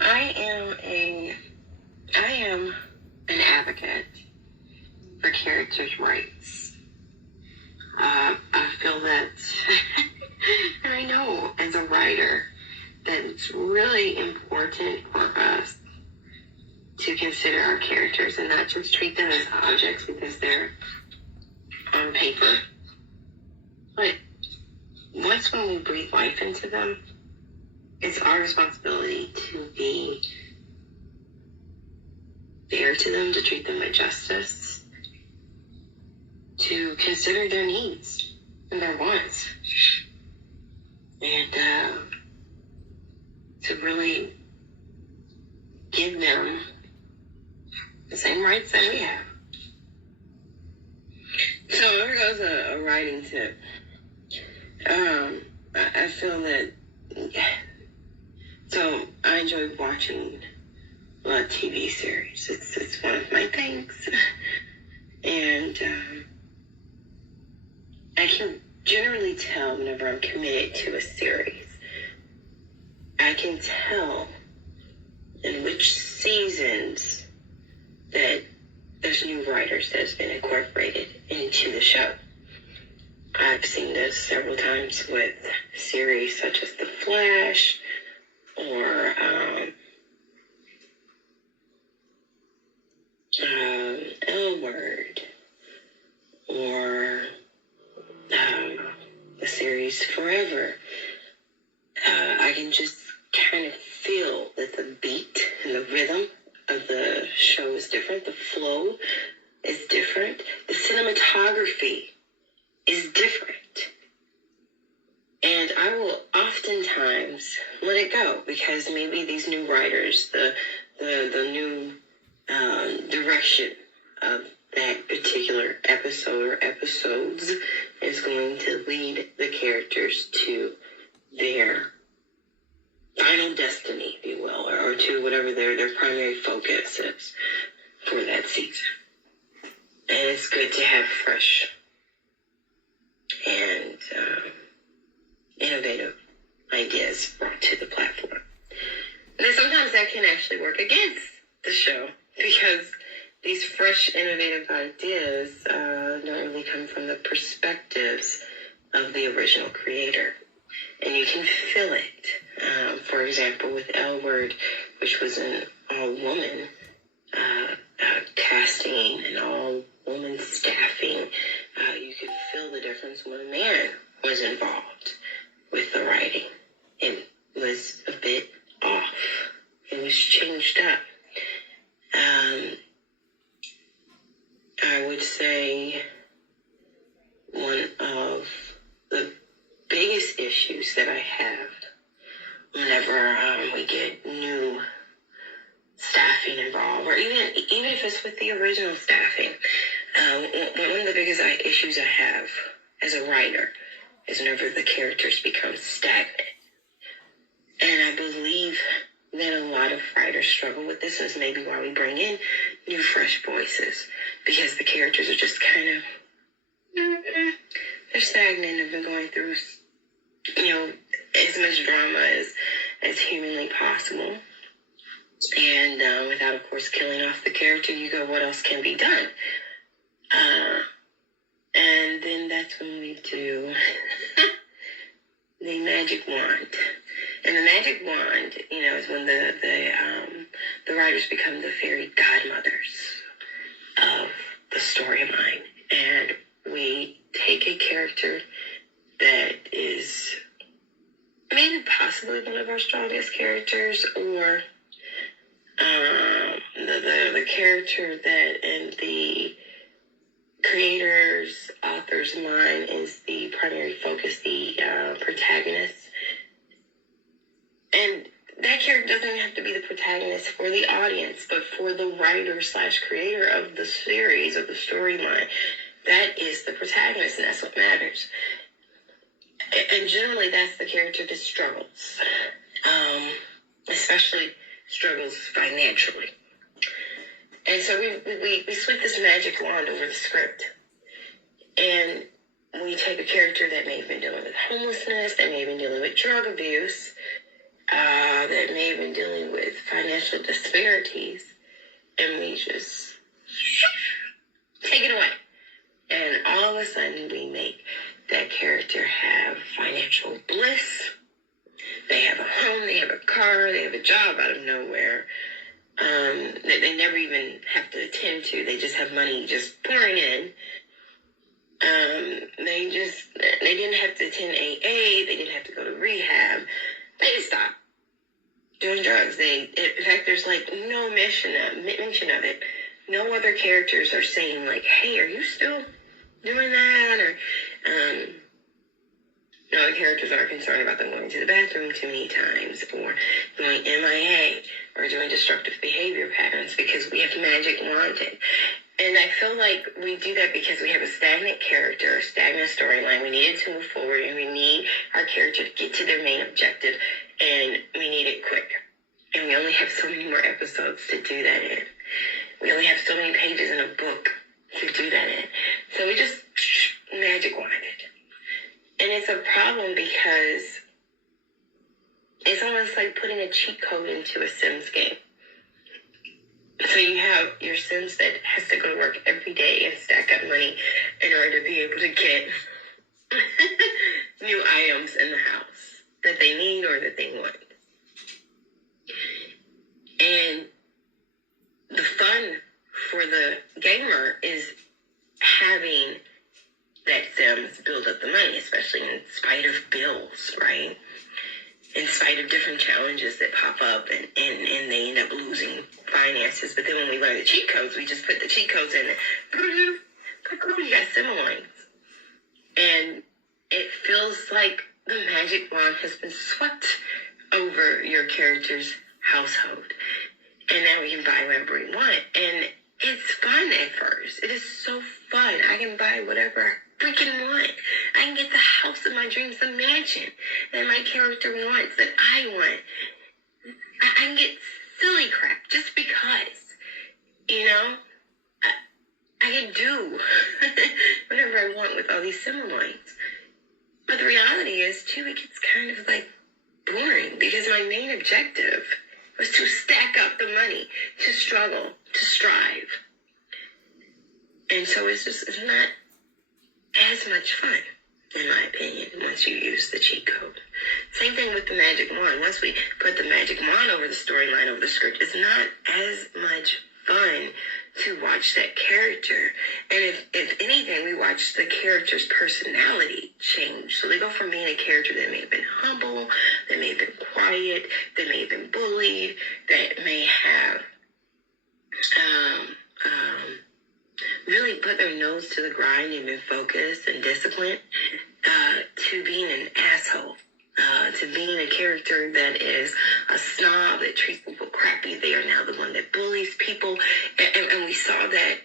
I am an advocate for characters' rights. I feel that, and I know as a writer, that it's really important for us to consider our characters and not just treat them as objects because they're on paper. But once when we breathe life into them, it's our responsibility to be fair to them, to treat them with justice, to consider their needs and their wants, and to really give them the same rights that we have. So here goes a writing tip. I feel that, so I enjoy watching a lot of TV series. It's one of my things. And I can generally tell whenever I'm committed to a series. I can tell in which seasons that there's new writers that's been incorporated into the show. I've seen this several times with series such as The Flash or L Word or the series Forever. I can just kind of feel that the beat and the rhythm of the show is different. The flow is different. The cinematography is different. And I will oftentimes let it go because maybe these new writers, the new direction of that particular episode or episodes is going to lead the characters to their final destiny, if you will, or to whatever their primary focus is for that season. And it's good to have fresh and innovative ideas brought to the platform. And then sometimes that can actually work against the show because these fresh, innovative ideas don't really come from the perspectives of the original creator. And you can feel it. For example, with L Word, which was an all-woman casting and all-woman staffing, you could feel the difference when a man was involved with the writing. It was a bit off. It was changed up. I would say one of the biggest issues that I have whenever we get new staffing involved, or even if it's with the original staffing, one of the biggest issues I have as a writer is whenever the characters become stagnant. And I believe that a lot of writers struggle with this, and it's maybe why we bring in new, fresh voices, because the characters are just kind of, they're stagnant. They've been going through, as much drama as humanly possible. And without, of course, killing off the character, you go, what else can be done? And then that's when we do the magic wand. And the magic wand, is when the writers become the fairy godmothers of the storyline. And we take a character that is maybe possibly one of our strongest characters, or the character that in the creator's, author's mind is the primary focus, the protagonist. And that character doesn't even have to be the protagonist for the audience, but for the writer / creator of the series, of the storyline. That is the protagonist, and that's what matters. And generally, that's the character that struggles, especially struggles financially. And so we sweep this magic wand over the script, and we take a character that may have been dealing with homelessness, that may have been dealing with drug abuse, that may have been dealing with financial disparities, and we just take it away. And all of a sudden, we make that character have financial bliss. They have a home, they have a car, they have a job out of nowhere that they never even have to attend to. They just have money just pouring in. They didn't have to attend AA. They didn't have to go to rehab. They just stopped doing drugs. In fact, there's like no mention of it. No other characters are saying like, "Hey, are you still doing that?" Or no, the characters are concerned about them going to the bathroom too many times, or going MIA, or doing destructive behavior patterns because we have magic wanted. And I feel like we do that because we have a stagnant character, a stagnant storyline. We need it to move forward, and we need our character to get to their main objective, and we need it quick. And we only have so many more episodes to do that in. We only have so many pages in a book to do that in. So we just magic wand it. And it's a problem because it's almost like putting a cheat code into a Sims game. So you have your Sims that has to go to work every day and stack up money in order to be able to get new items in the house that they need or that they want. And the fun for the gamer is having that Sims build up the money, especially in spite of bills, right? In spite of different challenges that pop up and they end up losing finances. But then when we learn the cheat codes, we just put the cheat codes in and you got Sim lines. And it feels like the magic wand has been swept over your character's household. And now we can buy whatever we want. And it's fun at first. It is so fun. I can buy whatever I freaking want. I can get the house of my dreams, the mansion that my character wants, that I want. I can get silly crap just because, you know, I can do whatever I want with all these Sim lines. But the reality is, too, it gets kind of like boring because my main objective was to stack up the money, to struggle, to strive. And so it's not as much fun, in my opinion, once you use the cheat code. Same thing with the magic wand. Once we put the magic wand over the storyline, over the script, it's not as much fun to watch that character. And if anything, we watch the character's personality change. So they go from being a character that may have been humble, that may have been quiet, that may have been bullied, that may have really put their nose to the grind and been focused and disciplined, to being an asshole, to being a character that is a snob, that treats people crappy. They are now the one that bullies people. And we saw that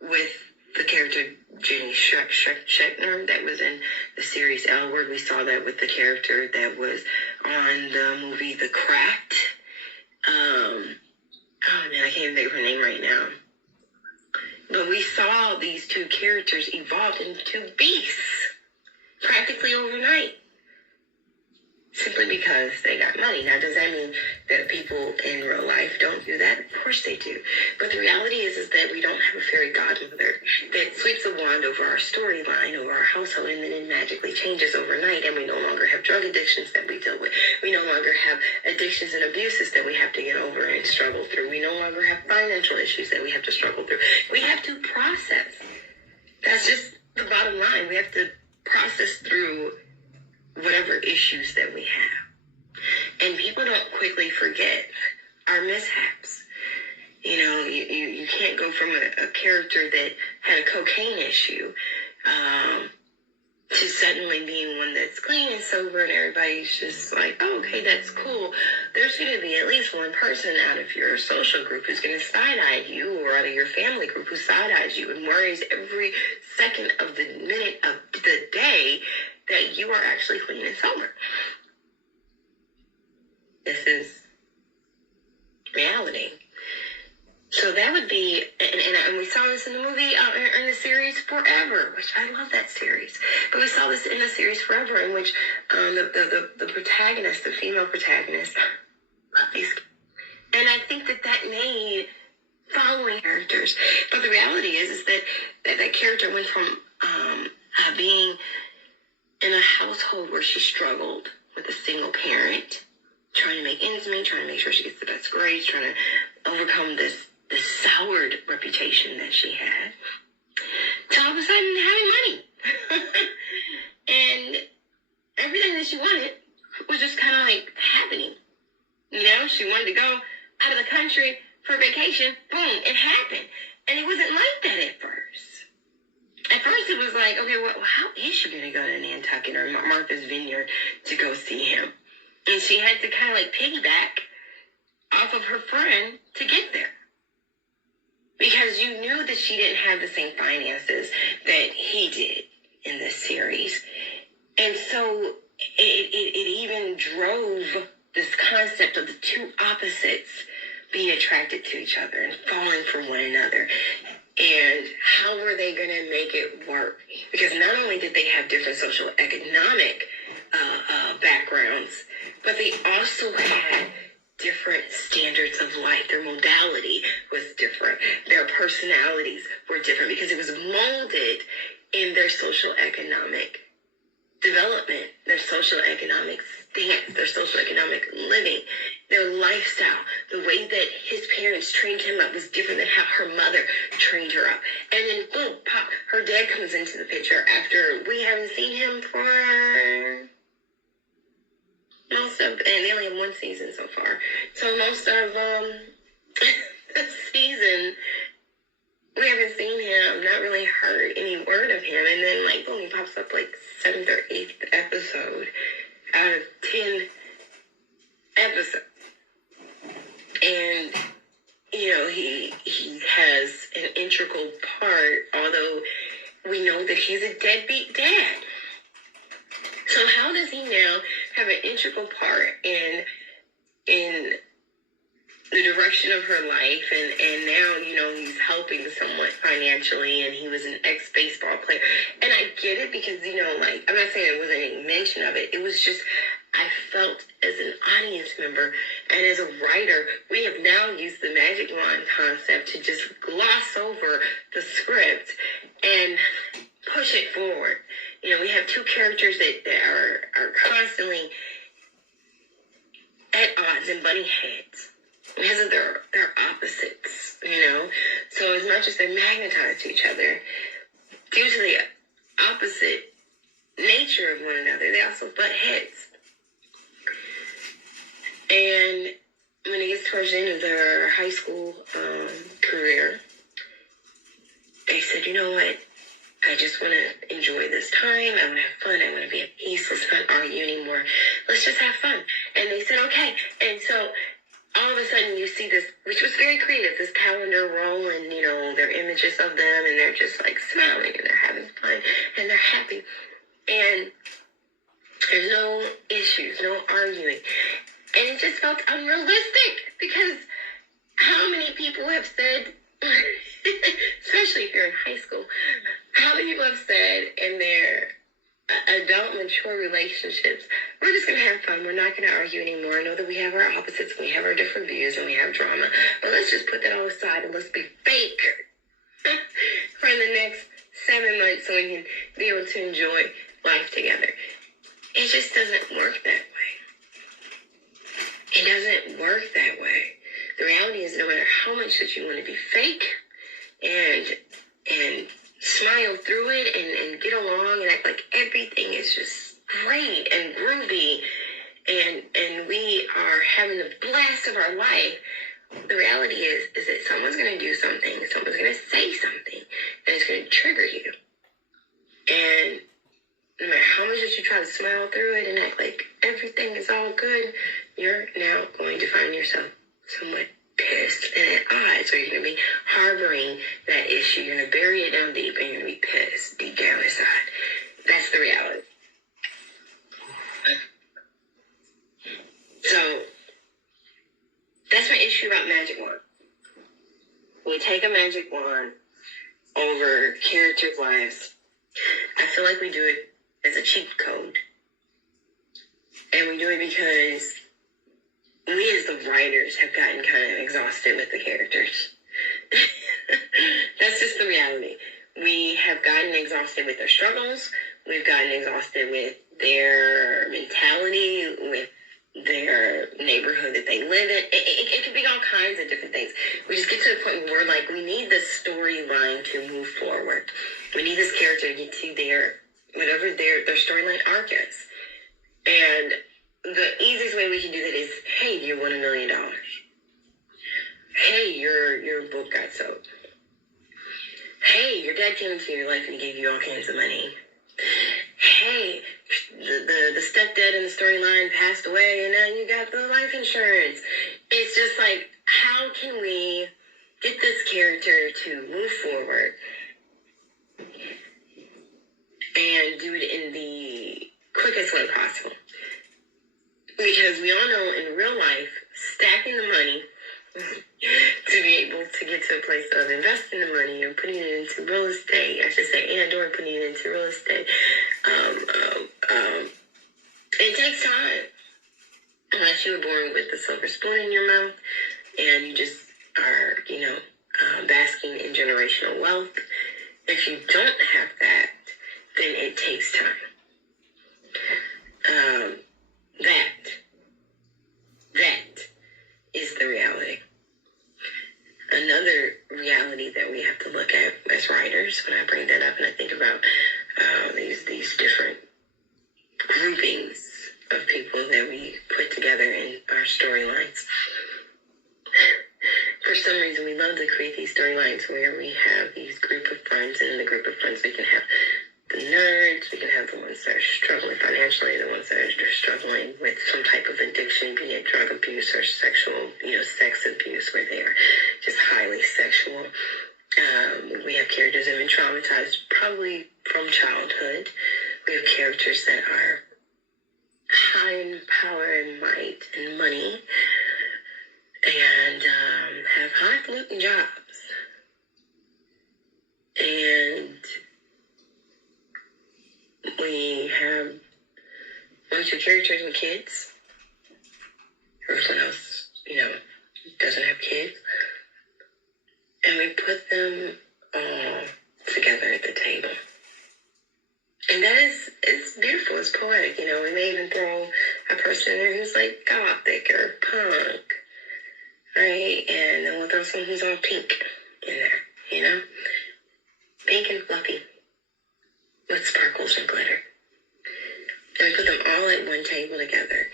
with the character Jenny Schechner that was in the series L Word. We saw that with the character that was on the movie The Craft. Oh man, I can't even think of her name right now. But we saw these two characters evolve into beasts practically overnight, simply because they got money. Now, does that mean that people in real life don't do that? Of course they do. But the reality is that we don't have a fairy godmother that sweeps a wand over our storyline, over our household, and then it magically changes overnight, and we no longer have drug addictions that we deal with. We no longer have addictions and abuses that we have to get over and struggle through. We no longer have financial issues that we have to struggle through. We have to process. That's just the bottom line. We have to process through whatever issues that we have. And people don't quickly forget our mishaps. You know, you can't go from a character that had a cocaine issue to suddenly being one that's clean and sober and everybody's just like, oh, okay, that's cool. There's going to be at least one person out of your social group who's going to side-eye you, or out of your family group who side-eyes you and worries every second of the minute of the day that you are actually clean and sober. This is reality. So that would be, and we saw this in the movie, in the series forever. Forever, which I love that series. But we saw this in the series Forever, in which the protagonist, the female protagonist, love these. And I think that made following characters. But the reality is that character went from being in a household where she struggled with a single parent, trying to make ends meet, trying to make sure she gets the best grades, trying to overcome this soured reputation that she had, to all of a sudden having money. And everything that she wanted was just kind of like happening. You know, she wanted to go out of the country for vacation. Boom, it happened. And it wasn't like that at first. At first it was like, okay, well, how is she going to go to Nantucket or Martha's Vineyard to go see him? And she had to kind of like piggyback off of her friend to get there. Because you knew that she didn't have the same finances that he did in this series. And so it even drove this concept of the two opposites being attracted to each other and falling for one another. And how were they going to make it work? Because not only did they have different socioeconomic backgrounds, but they also had different standards of life. Their modality was different. Their personalities were different because it was molded in their socioeconomic development, their socioeconomic stance, their socioeconomic living, their lifestyle. The way that his parents trained him up was different than how her mother trained her up. And then, boom, pop, her dad comes into the picture after we haven't seen him for most of, and they only have one season so far. So most of the season, we haven't seen him, not really heard any word of him. And then, like, boom, he pops up like 7th or 8th episode out of 10 episodes. And, you know, he has an integral part, although we know that he's a deadbeat dad. So how does he now have an integral part in the direction of her life, and now, you know, he's helping somewhat financially, and he was an ex-baseball player. And I get it because, you know, like, I'm not saying there wasn't any mention of it. It was just, I felt as an audience member and as a writer, we have now used the magic wand concept to just gloss over the script and push it forward. You know, we have two characters that are constantly at odds and butting heads. Because of their opposites, you know. So as much as they're magnetized to each other, due to the opposite nature of one another, they also butt heads. And when it gets towards the end of their high school career, they said, you know what? I just want to enjoy this time. I want to have fun. I want to be at peace. Let's not argue anymore. Let's just have fun. And they said, okay. And so all of a sudden you see this, which was very creative, this calendar rolling, you know, their images of them, and they're just like smiling and they're having fun and they're happy. And there's no issues, no arguing. And it just felt unrealistic because how many people have said, especially if you're in high school, how many people have said in their adult, mature relationships, we're just going to have fun. We're not going to argue anymore. I know that we have our opposites, we have our different views, and we have drama. But let's just put that all aside and let's be fake for the next 7 months so we can be able to enjoy life together. It just doesn't work that way. It doesn't work that way. The reality is no matter how much that you want to be fake and smile through it and get along and act like everything is just great and groovy and we are having the blast of our life, the reality is that someone's going to do something, someone's going to say something, and it's going to trigger you. And no matter how much that you try to smile through it and act like everything is all good, you're now going to find yourself somewhat pissed and at odds, or you're going to be harboring that issue. You're going to bury it down deep and you're going to be pissed deep down inside. That's the reality. So, that's my issue about Magic Wand. We take a magic wand over characters' lives I feel like we do it as a cheat code. And we do it because we as the writers have gotten kind of exhausted with the characters. That's just the reality. We have gotten exhausted with their struggles. We've gotten exhausted with their mentality, with their neighborhood that they live in. It could be all kinds of different things. We just get to the point where we're like, we need this storyline to move forward. We need this character to get to their, whatever their storyline arc is. And the easiest way we can do that is, hey, you won $1 million. Hey, your book got sold. Hey, your dad came into your life and he gave you all kinds of money. Hey, the stepdad in the storyline passed away and now you got the life insurance. It's just like, how can we get this character to move forward and do it in the quickest way possible? Because we all know in real life, stacking the money to be able to get to a place of investing the money and putting it into real estate, I should say, and or putting it into real estate, it takes time. Unless you were born with the silver spoon in your mouth and you just are, basking in generational wealth. If you don't have that, then it takes time. That is the reality. Another reality that we have to look at as writers, when I bring that up and I think about these different groupings of people that we put together in our storylines. For some reason, we love to create these storylines where we have these group of friends, and in the group of friends, we can have the nerds, we can have the ones that are struggling financially, the ones that are struggling with some type of addiction, be it drug abuse or sexual, sex abuse, where they are just highly sexual. We have characters that have been traumatized probably from childhood. We have characters that are high in power and might and money and have highfalutin jobs. And we have one or two characters with kids. Everyone else, doesn't have kids. And we put them all together at the table. And that is, it's beautiful, it's poetic, we may even throw a person in there who's like gothic or punk, right? And then we'll throw someone who's all pink in there, pink and fluffy with sparkles and glitter. And we put them all at one table together,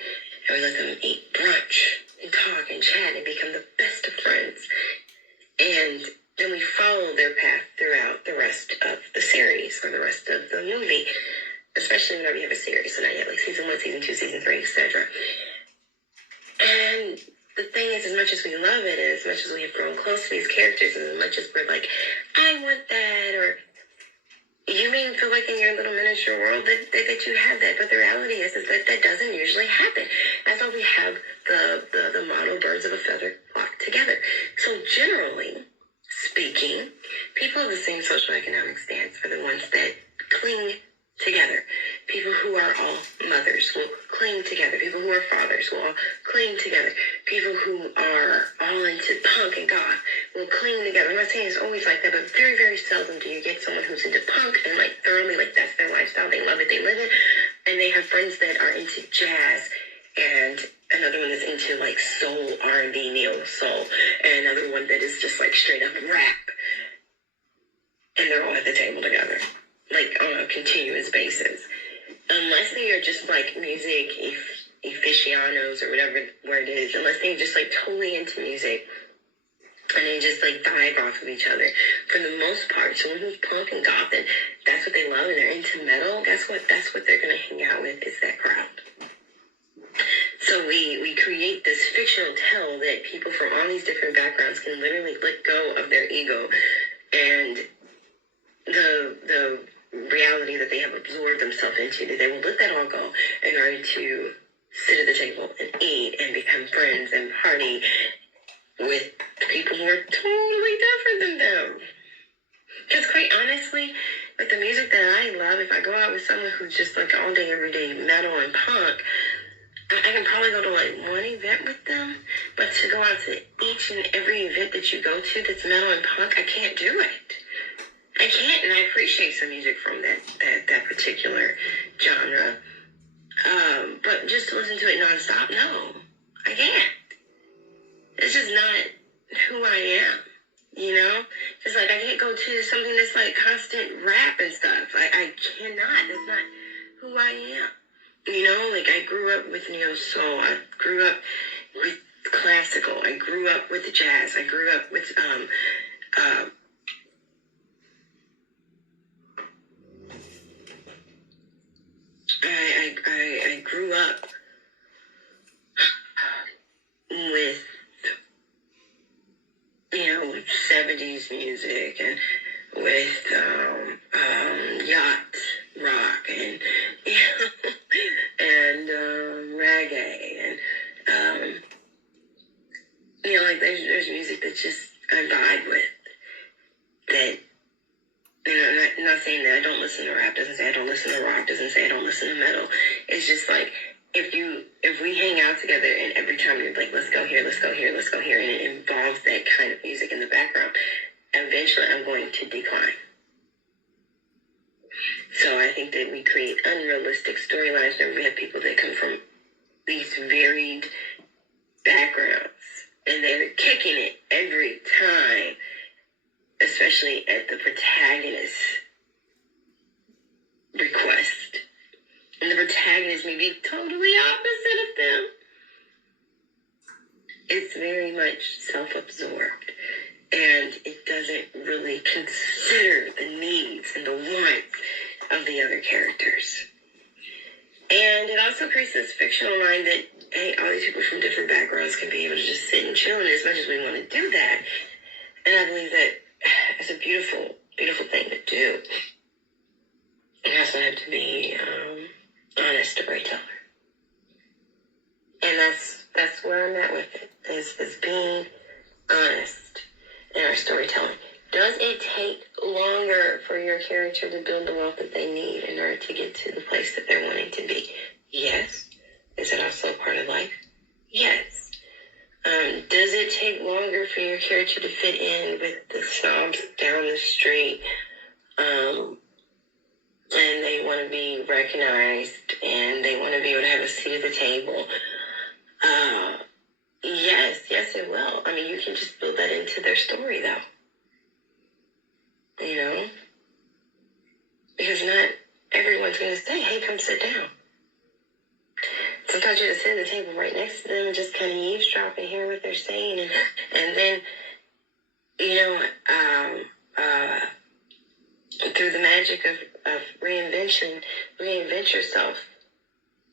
and we let them eat brunch and talk and chat and become the best of friends. And then we follow their path throughout the rest of the series or the rest of the movie, especially whenever you have a series. So now you have like season 1, season 2, season 3, etc. And the thing is, as much as we love it, and as much as we have grown close to these characters, and as much as we're like, I want that, or you may feel like in your little miniature world that you have that, but the reality is that doesn't usually happen. That's why we have the model birds of a feather flock together. So generally speaking, people of the same socioeconomic stance are the ones that cling together. People who are all mothers will cling together. People who are fathers will all cling together. People who are all into punk and goth will cling together. I'm not saying it's always like that, but very, very seldom do you get someone who's into punk and like thoroughly, like that's their lifestyle. They love it. They live it. And they have friends that are into jazz, and another one that's into like soul, R&B, neo soul, and another one that is just like straight up rap. And they're all at the table together, like on a continuous basis. Unless they are just like music aficionados or whatever word it is, unless they're just like totally into music and they just like vibe off of each other. For the most part, someone who's punk and goth and that's what they love and they're into metal, guess what? That's what they're gonna hang out with, is that crowd. So we create this fictional tale that people from all these different backgrounds can literally let go of their ego and the reality that they have absorbed themselves into, that they will let that all go in order to sit at the table and eat and become friends and party with people who are totally different than them. Because quite honestly, like the music that I love, if I go out with someone who's just like all day, every day metal and punk, I can probably go to like one event with them, but to go out to each and every event that you go to that's metal and punk, I can't do it. I can't, and I appreciate some music from that particular genre. But just to listen to it nonstop, no, I can't. It's just not who I am, you know? Just like I can't go to something that's like constant rap and stuff. I cannot. That's not who I am. You know, like I grew up with neo soul. I grew up with classical. I grew up with jazz. I grew up with I grew up with, you know, 70s music and with yacht rock and and reggae and you know, like there's music that just I vibe with. That, you know, not saying that I don't listen to rap, doesn't say I don't listen to rock, doesn't say I don't listen to metal. It's just like if we hang out together and every time you're like, let's go here, let's go here, let's go here, and it involves that kind of music in the background, eventually I'm going to decline. So I think that we create unrealistic storylines where we have people that come from these varied backgrounds and they're kicking it every time, especially at the protagonist's request. And the protagonist may be totally opposite of them. It's very much self-absorbed. And it doesn't really consider the needs and the wants of the other characters. And it also creates this fictional line that, hey, all these people from different backgrounds can be able to just sit and chill. And as much as we want to do that, and I believe that it's a beautiful, beautiful thing to do. It also have to be honest storyteller. And that's where I'm at with it, is being honest in our storytelling. Does it take longer for your character to build the wealth that they need in order to get to the place that they're wanting to be? Yes. Is it also part of life? Yes. Does it take longer for your character to fit in with the snobs down the street? And they want to be recognized and they want to be able to have a seat at the table. Yes, it will. I mean, you can just build that into their story, though. You know? Because not everyone's going to say, hey, come sit down. Sometimes you have to sit at the table right next to them and just kind of eavesdrop and hear what they're saying. And then, you know, through the magic of reinvention, reinvent yourself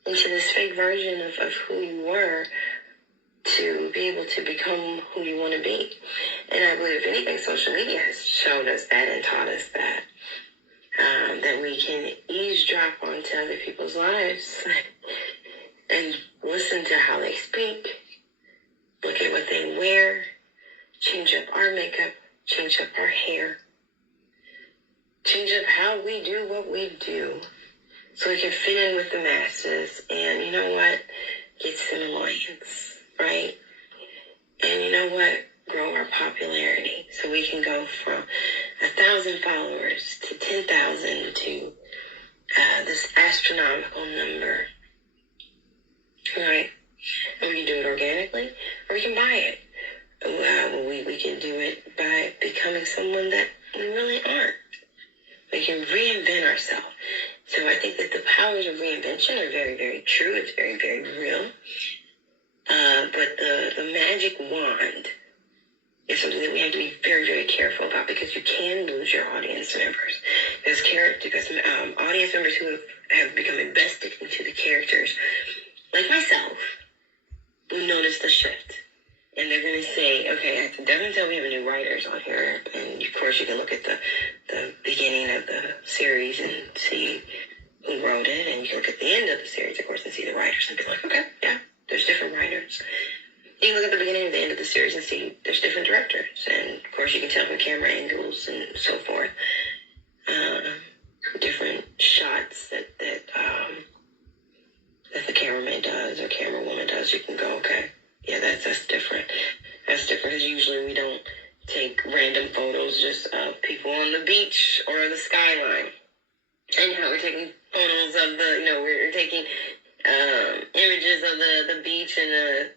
into this fake version of who you were to be able to become who you want to be. And I believe, if anything, social media has showed us that and taught us that. That we can eavesdrop onto other people's lives and listen to how they speak, look at what they wear, change up our makeup, change up our hair, change up how we do what we do so we can fit in with the masses and, you know what, get some annoyance, right? And you know what, grow our popularity so we can go from 1,000 followers to 10,000 to this astronomical number, right? And we can do it organically or we can buy it. We can do it by becoming someone that we really aren't. We can reinvent ourselves. So I think that the powers of reinvention are very, very true. It's very, very real. But the magic wand is something that we have to be very, very careful about because you can lose your audience members. Because audience members who have become invested into the characters, like myself, will notice the shift. And they're going to say, okay, I can definitely tell we have new writers on here. And of course, you can look at the beginning of the series and see who wrote it. And you can look at the end of the series, of course, and see the writers and be like, okay, yeah, there's different writers. You can look at the beginning and the end of the series and see there's different directors. And of course, you can tell from camera angles and so forth. pause, you can go, okay, yeah, that's different. That's different, because usually we don't take random photos just of people on the beach or the skyline. And how we're taking photos of we're taking images of the beach and the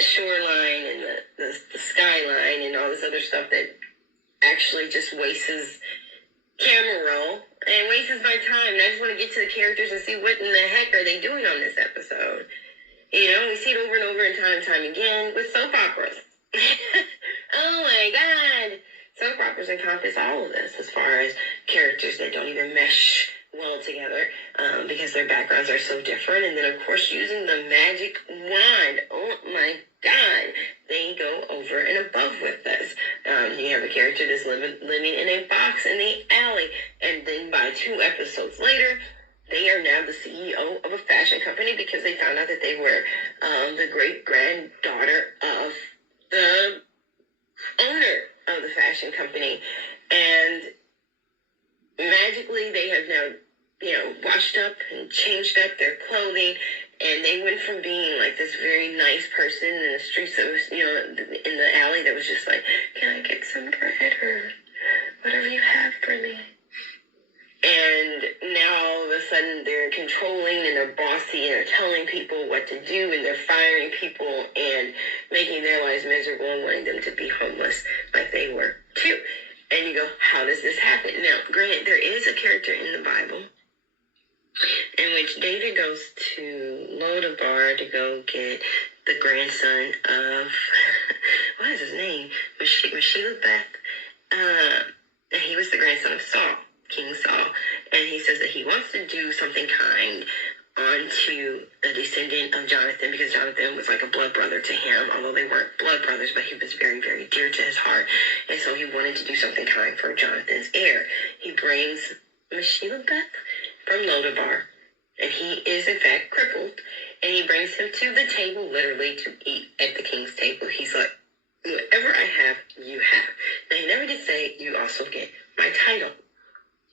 shoreline and the skyline and all this other stuff that actually just wastes camera roll and wastes my time. And I just want to get to the characters and see what in the heck are they doing on this episode. We see it over and over and time again with soap operas. Oh my God. Soap operas encompass all of this as far as characters that don't even mesh well together because their backgrounds are so different. And then, of course, using the magic wand. Oh, my God. They go over and above with this. You have a character that's living in a box in the alley. And then by 2 episodes later, they are now the CEO of a fashion company because they found out that they were the great-granddaughter of the owner of the fashion company. And magically they have now, washed up and changed up their clothing, and they went from being like this very nice person in the streets that was, in the alley that was just like, can I get some bread or whatever you have for me? And now all of a sudden they're controlling and they're bossy and they're telling people what to do and they're firing people and making their lives miserable and wanting them to be homeless like they were too. And you go, how does this happen? Now, granted, there is a character in the Bible in which David goes to Lodabar to go get the grandson of, what is his name? Meshilabeth. He was the grandson of Saul. King Saul, and he says that he wants to do something kind onto a descendant of Jonathan because Jonathan was like a blood brother to him, although they weren't blood brothers, but he was very, very dear to his heart, and so he wanted to do something kind for Jonathan's heir. He brings Meshilabeth from Lodabar, and he is in fact crippled, and he brings him to the table literally to eat at the king's table. He's like, whatever I have, you have. Now, he never did say, you also get my title.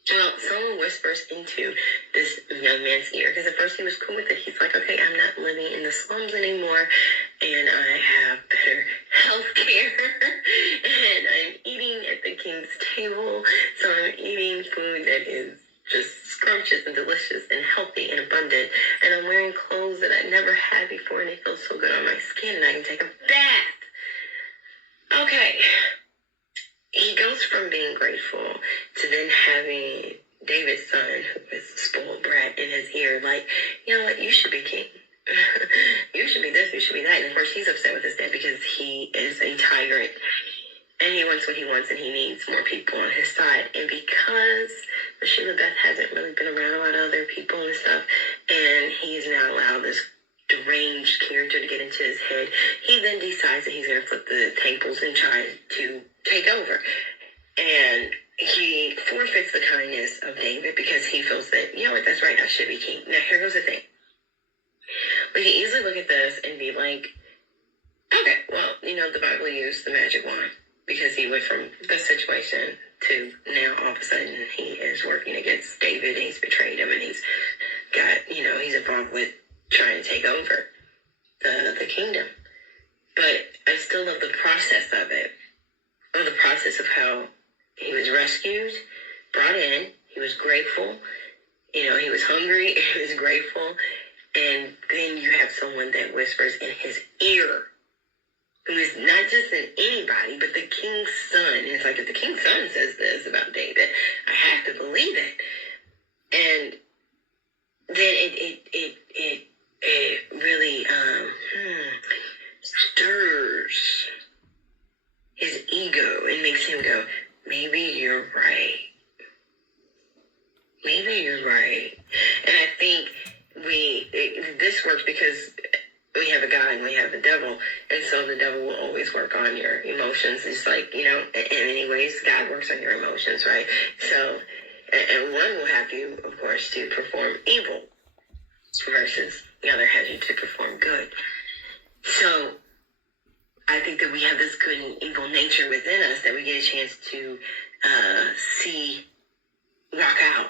Well, someone whispers into this young man's ear, because at first he was cool with it. He's like, okay, I'm not living in the slums anymore, and I have better health care, and I'm eating at the king's table, so I'm eating food that is just scrumptious and delicious and healthy and abundant, and I'm wearing clothes that I never had before, and they feel so good on my skin, and I can take a bath. Okay. He goes from being grateful to then having David's son, who is a spoiled brat, in his ear, like, you know what, you should be king. You should be this, you should be that. And of course, he's upset with his dad because he is a tyrant. And he wants what he wants, and he needs more people on his side. And because Meshilabeth hasn't really been around a lot of other people and stuff, and he's now allowed this deranged character to get into his head, he then decides that he's going to flip the tables and try to take over. And he forfeits the kindness of David because he feels that, you know what, that's right, I should be king. Now, here goes the thing. We can easily look at this and be like, okay, well, the Bible used the magic wand because he went from this situation to now all of a sudden he is working against David and he's betrayed him and he's got, he's involved with trying to take over the kingdom. But I still love the process of it. Or the process of how he was rescued, brought in, he was grateful, he was hungry, he was grateful, and then you have someone that whispers in his ear, who is not just an anybody, but the king's son. And it's like, if the king's son says this about David, I have to believe it. And then it really stirs his ego and makes him go, maybe you're right. Maybe you're right. And I think this works because we have a God and we have a devil. And so the devil will always work on your emotions. It's like, in many ways, God works on your emotions, right? So, and one will have you, of course, to perform evil versus the other has you to perform good. So, I think that we have this good and evil nature within us that we get a chance to walk out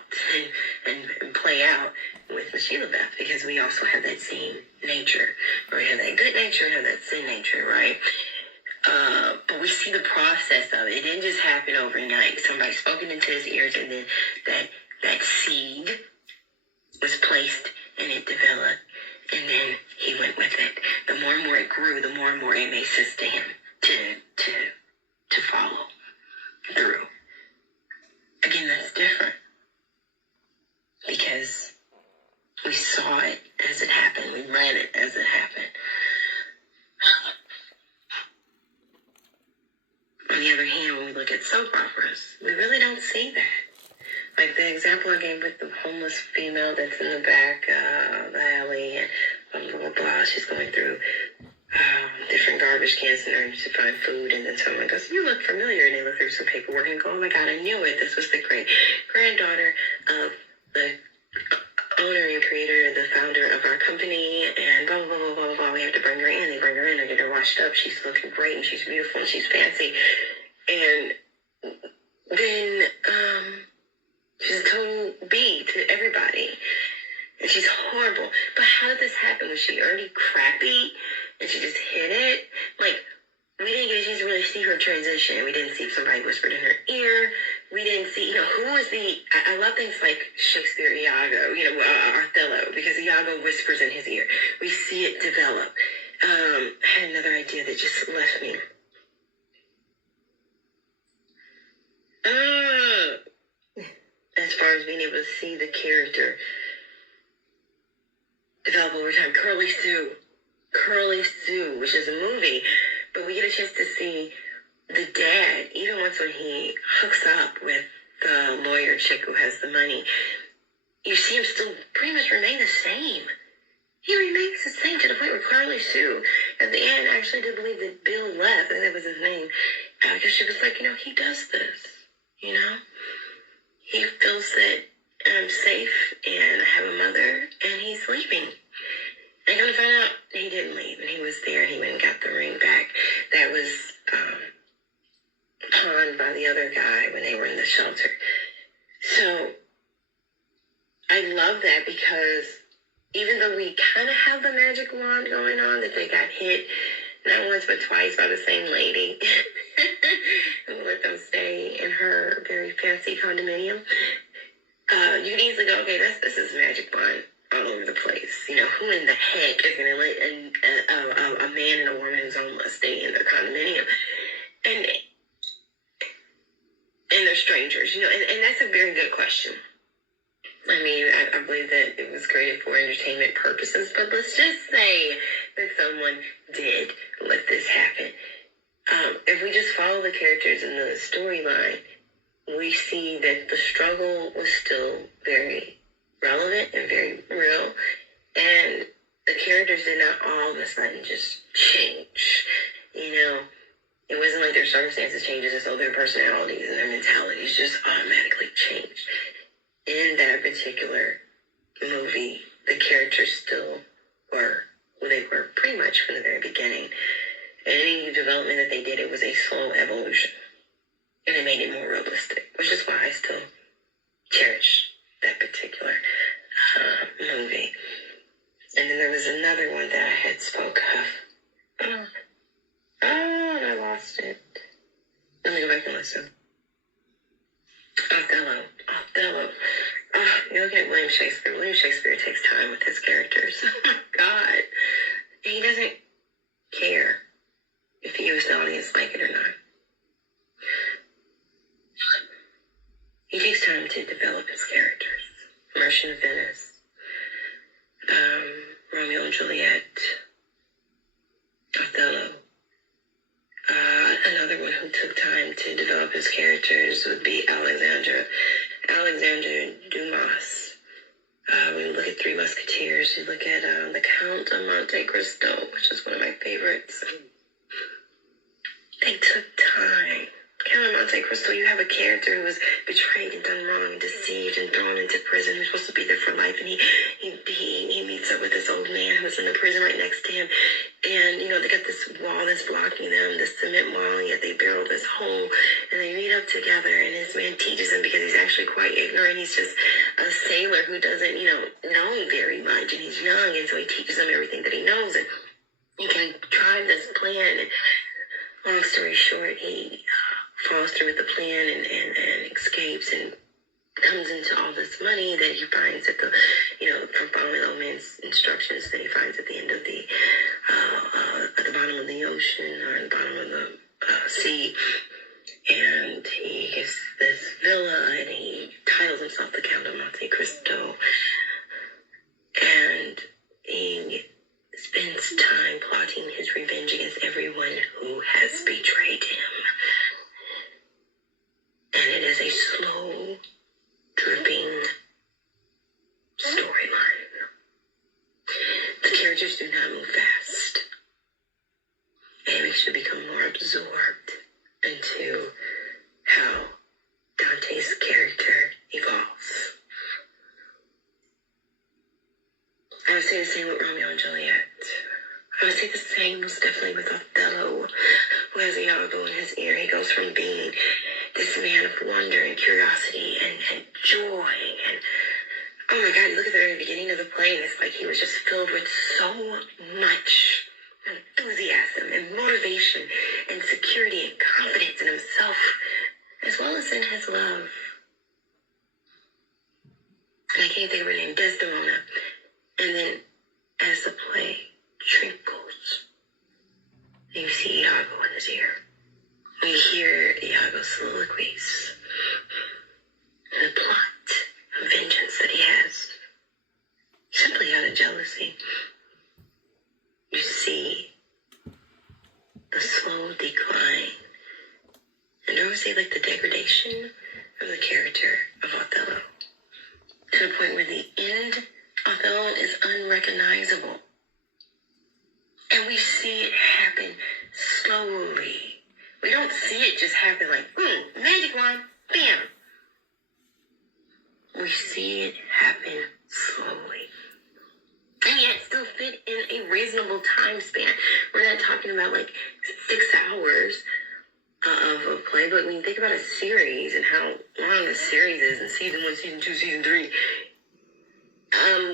and play out with Sheila Beth, because we also have that same nature. We have that good nature and have that sin nature, right? But we see the process of it. It didn't just happen overnight. Somebody spoke it into his ears, and then that seed was placed and it developed, and then he went with it. The more and more it grew, the more and more it made sense to him to follow through. Again, that's different because we saw it as it happened. We read it as it happened. On the other hand, when we look at soap operas, we really don't see that. Like the example I gave with the homeless female that's in the back of the alley and blah, blah, blah. She's going through different garbage cans in order to find food. And then someone goes, "You look familiar." And they look through some paperwork and go, "Oh my God, I knew it. This was the great-granddaughter of the owner and creator, the founder of our company, and blah, blah, blah, blah, blah, blah. We have to bring her in." They bring her in, they get her washed up. She's looking great, and she's beautiful, and she's fancy. And then she's a total B to everybody. And she's horrible. But how did this happen? Was she already crappy, and she just hit it? Like, we didn't get a chance to really see her transition. We didn't see if somebody whispered in her ear. We didn't see, who was I love things like Shakespeare, Iago, Othello, because Iago whispers in his ear. We see it develop. I had another idea that just left me. As far as being able to see the character develop over time, Curly Sue, which is a movie, but we get a chance to see the dad, even once when he hooks up with the lawyer chick who has the money, you see him still pretty much remain the same. He remains the same to the point where Carly Sue, at the end, actually did believe that Bill left, I think that was his name, because she was like, he does this, He feels that I'm safe and I have a mother and he's leaving. And come to find out, he didn't leave, and he was there, and he went and got the ring back that was pawned by the other guy when they were in the shelter. So I love that because even though we kind of have the magic wand going on, that they got hit not once but twice by the same lady who let them stay in her very fancy condominium, you can easily go, okay, this is magic wand all over the place. Who in the heck is going to let a man and a woman who's homeless stay in their condominium? And they're strangers, and that's a very good question. I believe that it was created for entertainment purposes, but let's just say that someone did let this happen. If we just follow the characters in the storyline, we see that the struggle was still very relevant and very real, and the characters did not all of a sudden just change. It wasn't like their circumstances changes as though their personalities and their mentalities just automatically changed. In that particular movie, the characters still were who they were pretty much from the very beginning. And any development that they did, it was a slow evolution. And it made it more realistic, which is why I still cherish that particular movie. And then there was another one that I had spoke of. And I lost it. Let me go back and listen. Othello. You look at William Shakespeare. William Shakespeare takes time with his characters. Oh my God. He doesn't care if you as the audience like it or not. He takes time to develop his characters. Merchant of Venice, Romeo and Juliet, Othello. Another one who took time to develop his characters would be Alexandre Dumas. When you look at Three Musketeers, you look at the Count of Monte Cristo, which is one of my favorites. They took time Count of Monte Cristo, you have a character who was betrayed and done wrong and deceived and thrown into prison, who's supposed to be there for life, and he meets up with this old man who's in the prison right next to him, and they got this wall that's blocking them, this cement wall, and yet they barrel this hole, and they meet up together, and this man teaches him because he's actually quite ignorant. He's just a sailor who doesn't know very much, and he's young, and so he teaches him everything that he knows, and he can try this plan. And long story short, he falls through with the plan and escapes and comes into all this money that he finds at the, from following the old man's instructions that he finds at the end of at the bottom of the ocean or at the bottom of the sea. And he gets this villa and he titles himself the Count of Monte Cristo. And he spends time plotting his revenge against everyone who has betrayed him. And it is a slow, dripping storyline. The characters do not move fast. And it makes you become more absorbed into how Dante's character evolves. I would say the same with Romeo and Juliet. I would say the same most definitely with Othello, who has Iago in his ear. He goes from being this man of wonder and curiosity and joy. And oh my God, you look at the very beginning of the play, and it's like he was just filled with so much enthusiasm and motivation and security and confidence in himself, as well as in his love. And I can't think of her name, Desdemona. And then as the play trickles, you see Iago in his ear. We hear Iago's soliloquies and the plot of vengeance that he has, simply out of jealousy. You see the slow decline, and I would say like the degradation of the character of Othello, to the point where the end, Othello is unrecognizable. And we see it happen slowly. We don't see it just happen like, magic wand, bam. We see it happen slowly. And yet still fit in a reasonable time span. We're not talking about like 6 hours of a play, but when you think about a series and how long a series is in season 1, season 2, season 3,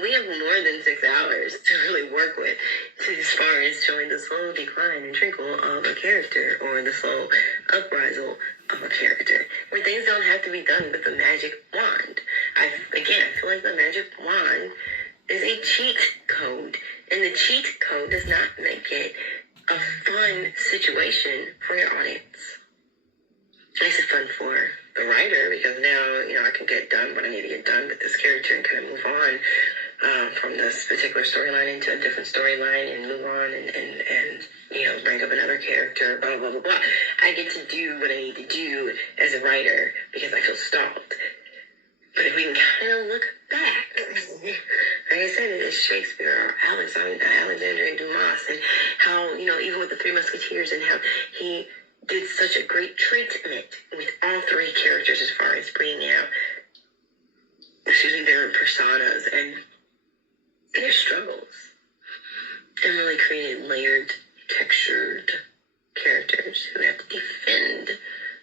we have more than 6 hours to really work with as far as showing the slow decline and trickle of a character or the slow uprisal of a character, where things don't have to be done with the magic wand. I feel like the magic wand is a cheat code, and the cheat code does not make it a fun situation for your audience. It makes it fun for the writer, because now, I can get done what I need to get done with this character and kind of move on from this particular storyline into a different storyline and move on and bring up another character, blah, blah, blah, blah. I get to do what I need to do as a writer because I feel stalled. But if we can kind of look back, like I said, it is Shakespeare or Alexander Dumas, and how, even with the Three Musketeers and how he did such a great treatment with all three characters as far as bringing out, their personas and their struggles, and really created layered, textured characters who have to defend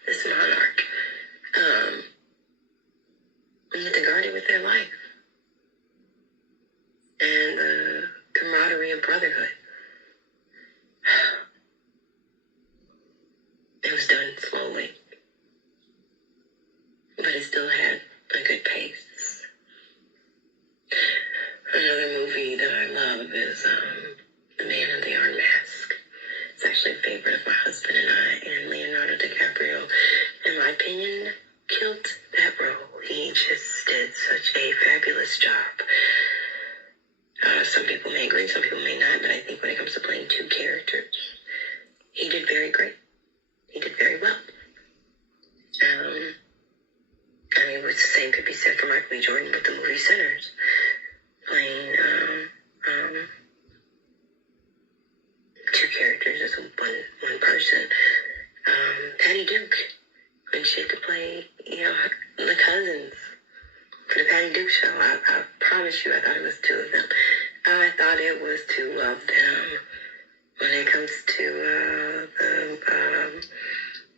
this monarch, and to guard it with their life, and the camaraderie of brotherhood. It was done slowly, but it still had a good pace. Another movie that I love is The Man in the Iron Mask. It's actually a favorite of my husband and I, and Leonardo DiCaprio, in my opinion, killed that role. He just did such a fabulous job. Some people may agree, some people may not, but I think when it comes to playing two characters, he did very great. He did very well. The same could be said for Michael B. Jordan with the movie Sinners, playing two characters as one person. Patty Duke and she had to play, the cousins for the Patty Duke show. I promise you, I thought it was two of them. I thought it was two of them. When it comes to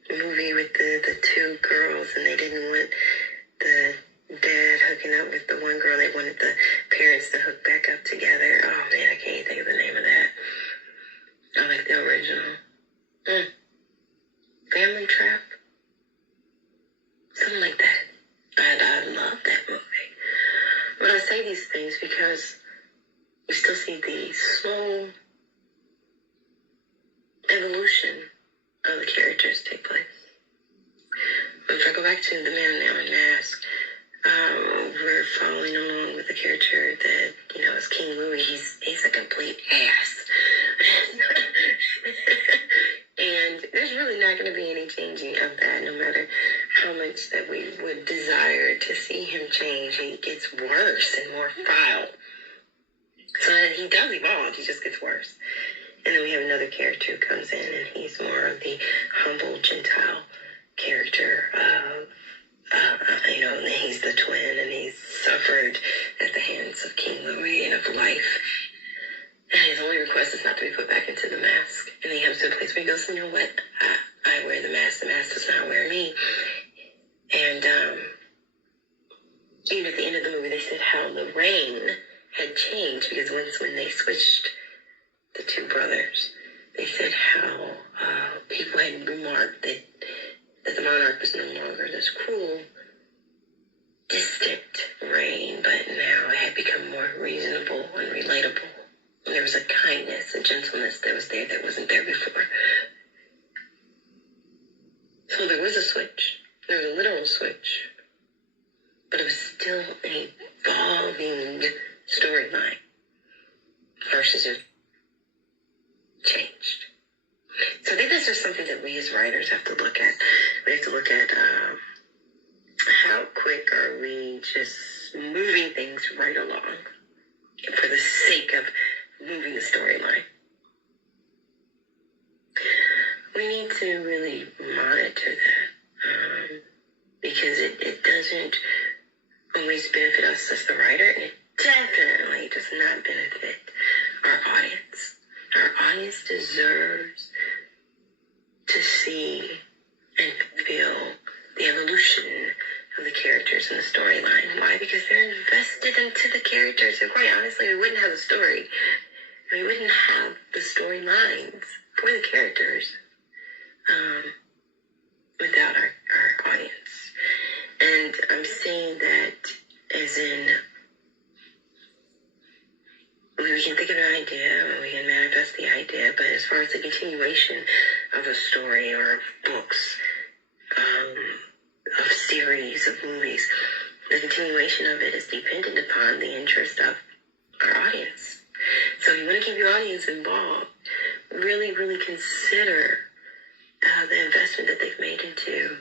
the movie with the two girls, and they didn't want the dad hooking up with the one girl, they wanted the parents to hook back up together. Oh man, I can't think of the name of that. I like the original. Family Trap? Something like that. I love that movie. But I say these things because we still see the slow evolution of the characters take place. If I go back to The Man Now in Mask, we're following along with a character that, is King Louis. He's a complete ass. And there's really not going to be any changing of that, no matter how much that we would desire to see him change. He gets worse and more foul. So he does evolve, he just gets worse. And then we have another character who comes in, and he's more of the humble, Gentile character of, and he's the twin, and he's suffered at the hands of King Louis and of life. And his only request is not to be put back into the mask. And then he comes to a place where he goes, you know what? I wear the mask does not wear me. And even at the end of the movie, they said how the rain had changed, because when they switched the two brothers, they said how people had remarked that the monarch was no longer this cruel, distant reign, but now it had become more reasonable and relatable. And there was a kindness, a gentleness that was there that wasn't there before. So there was a switch. There was a literal switch. But it was still an evolving storyline. Versus it changed. So I think that's just something that we as writers have to look at. We have to look at how quick are we just moving things right along for the sake of moving the storyline. We need to really monitor that because it doesn't always benefit us as the writer, and it definitely does not benefit our audience. Our audience deserves to see and feel the evolution of the characters in the storyline. Why? Because they're invested into the characters, and quite honestly, we wouldn't have the story. We wouldn't have the storylines for the characters without our audience. And I'm saying that as in, we can think of an idea, and we can manifest the idea, but as far as the continuation of a story or of books, of series, of movies, the continuation of it is dependent upon the interest of our audience. So if you want to keep your audience involved, really, really consider the investment that they've made into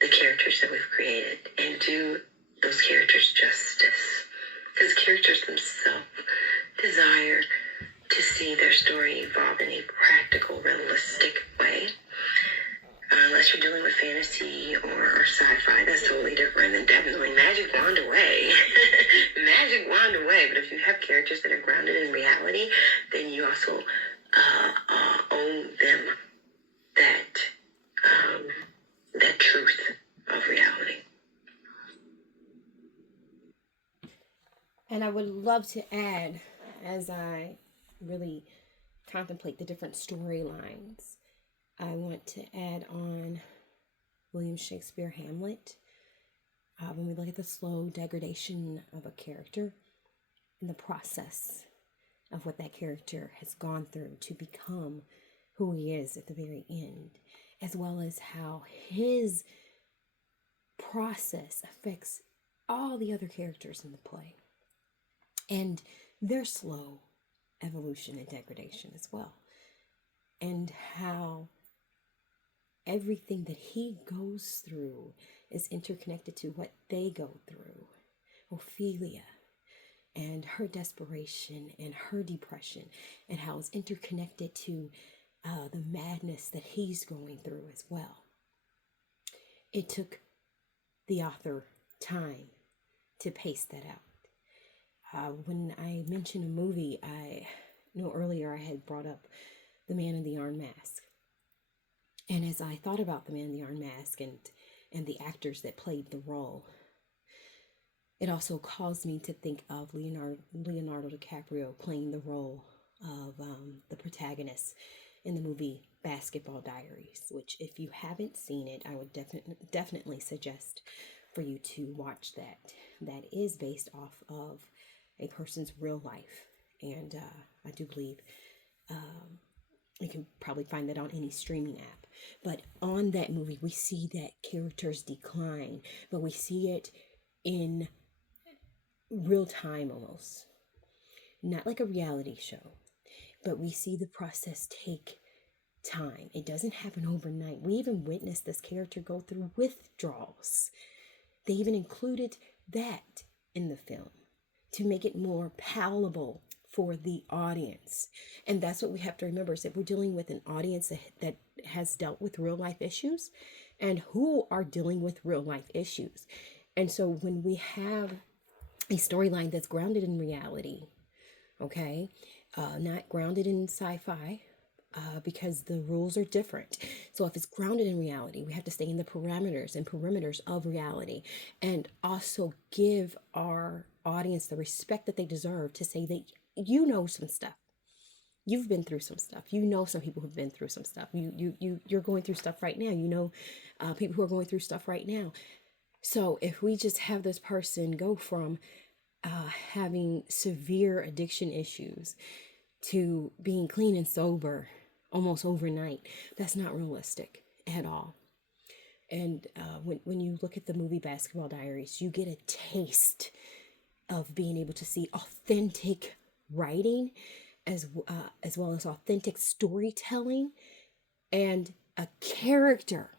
the characters that we've created, and do those characters justice. Because characters themselves desire to see their story evolve in a practical, realistic way. Unless you're dealing with fantasy or sci-fi, that's totally different. And definitely magic wand away. Magic wand away. But if you have characters that are grounded in reality, then you also owe them that truth of reality. And I would love to add, as I really contemplate the different storylines, I want to add on William Shakespeare Hamlet. When we look at the slow degradation of a character and the process of what that character has gone through to become who he is at the very end, as well as how his process affects all the other characters in the play and their slow evolution and degradation as well, and how everything that he goes through is interconnected to what they go through. Ophelia and her desperation and her depression, and how it's interconnected to the madness that he's going through as well. it took the author time to pace that out. When I mentioned a movie, I know earlier I had brought up The Man in the Iron Mask. And as I thought about The Man in the Iron Mask and the actors that played the role, it also caused me to think of Leonardo DiCaprio playing the role of the protagonist in the movie Basketball Diaries, which if you haven't seen it, I would definitely suggest for you to watch that. That is based off of a person's real life. And I do believe you can probably find that on any streaming app. But on that movie, we see that characters decline, but we see it in real time almost. Not like a reality show, but we see the process take time. It doesn't happen overnight. We even witnessed this character go through withdrawals. They even included that in the film to make it more palatable for the audience. And that's what we have to remember, is that we're dealing with an audience that has dealt with real life issues and who are dealing with real life issues. And so when we have a storyline that's grounded in reality, okay, not grounded in sci-fi, because the rules are different. So if it's grounded in reality, we have to stay in the perimeters of reality, and also give our audience the respect that they deserve to say that you know some stuff. You've been through some stuff. You know some people who've been through some stuff. You're going through stuff right now. You know people who are going through stuff right now. So if we just have this person go from having severe addiction issues to being clean and sober almost overnight, that's not realistic at all. And when you look at the movie Basketball Diaries, you get a taste of being able to see authentic writing as well as authentic storytelling, and a character,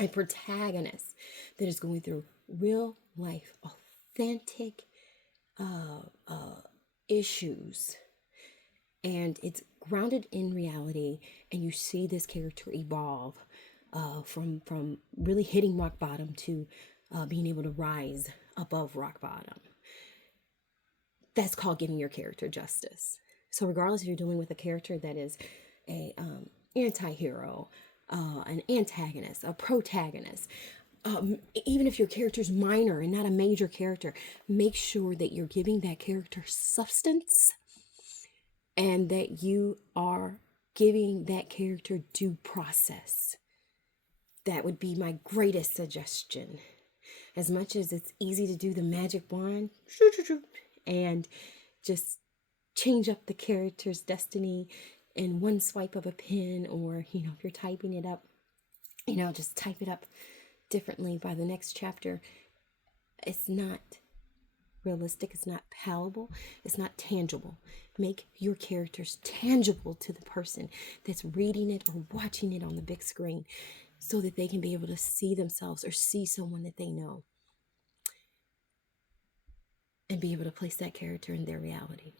a protagonist that is going through real life authentic issues, and it's grounded in reality, and you see this character evolve from really hitting rock bottom to being able to rise above rock bottom. That's called giving your character justice. So regardless if you're dealing with a character that is a anti-hero, an antagonist, a protagonist, even if your character's minor and not a major character, make sure that you're giving that character substance and that you are giving that character due process. That would be my greatest suggestion. As much as it's easy to do the magic wand and just change up the character's destiny in one swipe of a pen, or, if you're typing it up, just type it up differently by the next chapter. It's not realistic. It's not palatable. It's not tangible. Make your characters tangible to the person that's reading it or watching it on the big screen, so that they can be able to see themselves or see someone that they know and be able to place that character in their reality.